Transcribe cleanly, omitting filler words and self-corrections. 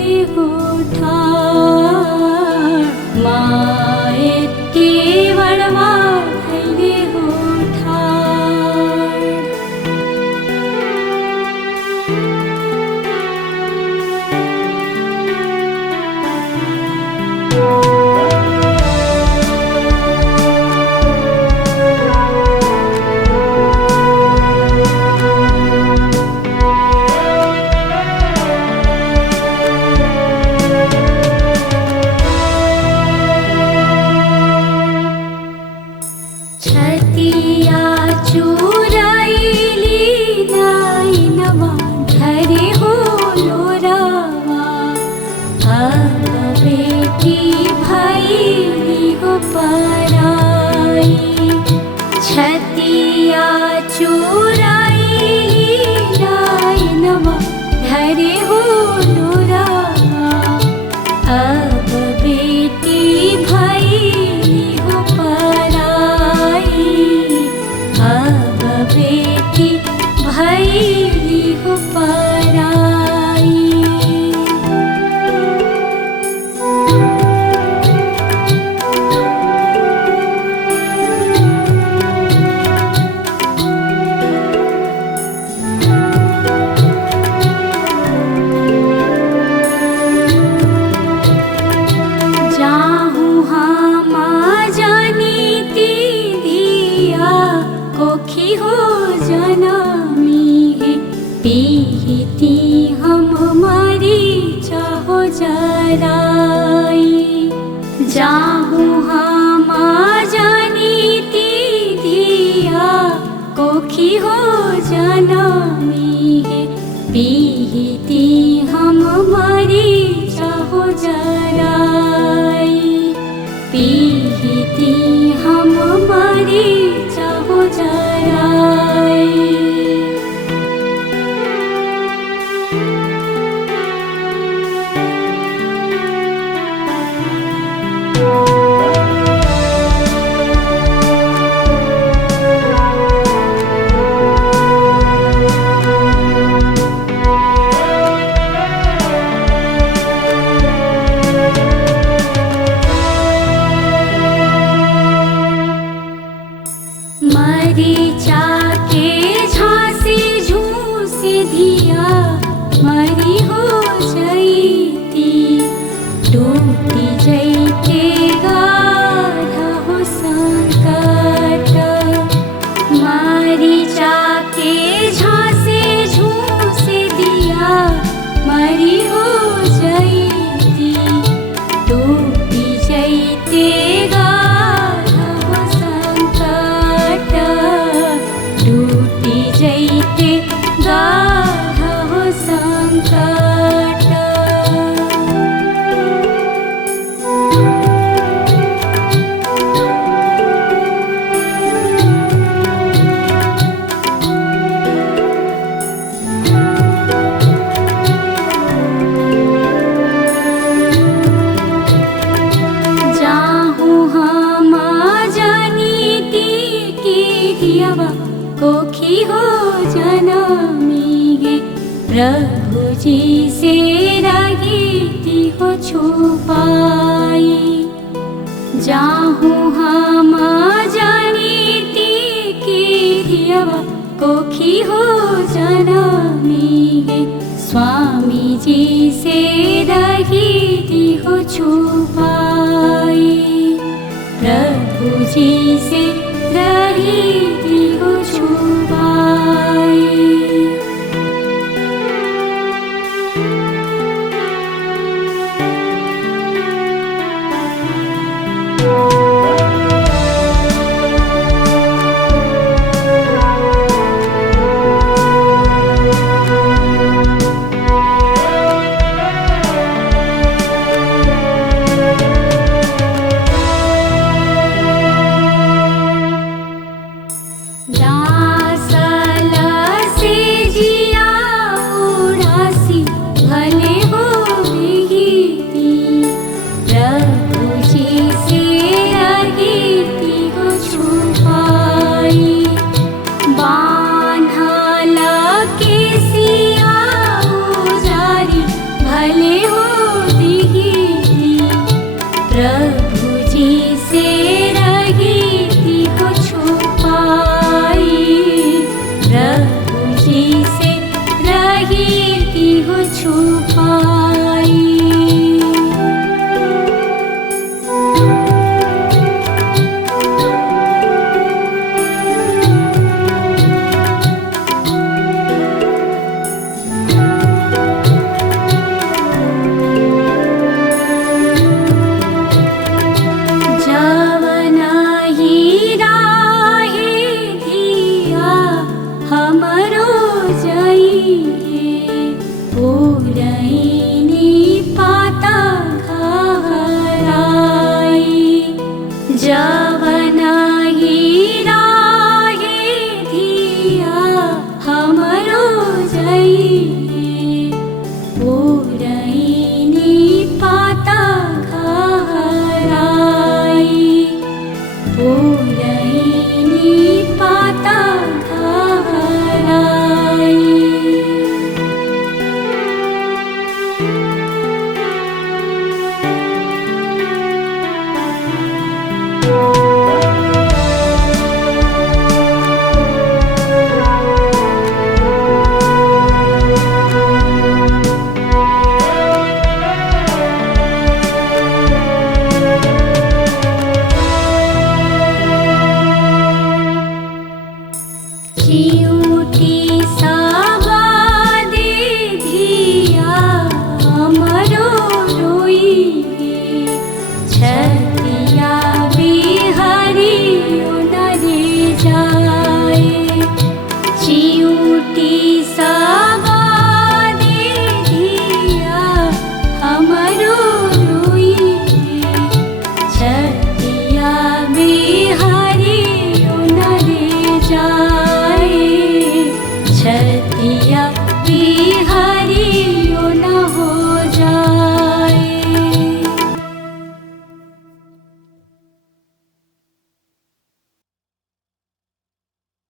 धैले हो ठाड़ माएत केवड़वा धैले हो ठाड़। छतिया चुराइली नाइनवा धरे हो लोरावा अब बेटी भैली हो पराई। छतिया चुराइली नाइनवा धरे हो लोरावा अब बेटी भैली हो पराई। अब बेटी भैली हो पराई। जाहूँ हामा जानीती दिया कोखी हो जनमी है पीती हम मरी चाहो जराई। जाहूँ हामा जानीती दिया कोखी हो जनमी है पीती हम मरी चाहो जराई। पीती हम मरी चाहो जराई। मरीचा के झांसी झूसी धिया मरी हो जईती डूबी जईते गाढ़ा हो संकट। मरीचा के झांसी झूसी दिया मरी हो जईती डूबी जईते टूटी जईते गाढ़ा हो संकट। जाहूँ हामा जानीती की दियावा कोखी हो जनमी है प्रभु जी से रहीती हो छुपाई। जाहूँ हामा जानीती की दियावा कोखी हो जनमी है स्वामी जी से रहीती हो छुपाई। प्रभु जी से रहीती हो छुपाई। दासला कवना हीरा हे धिया हमरो जइए पुरैनी पाता घराई पुरैनी पाता घराई। चिउटी साबादे धिया हमरो रोइए छतिया बिहारी नरे जाए चिउटी साबादे धिया हमरो रोइए छतिया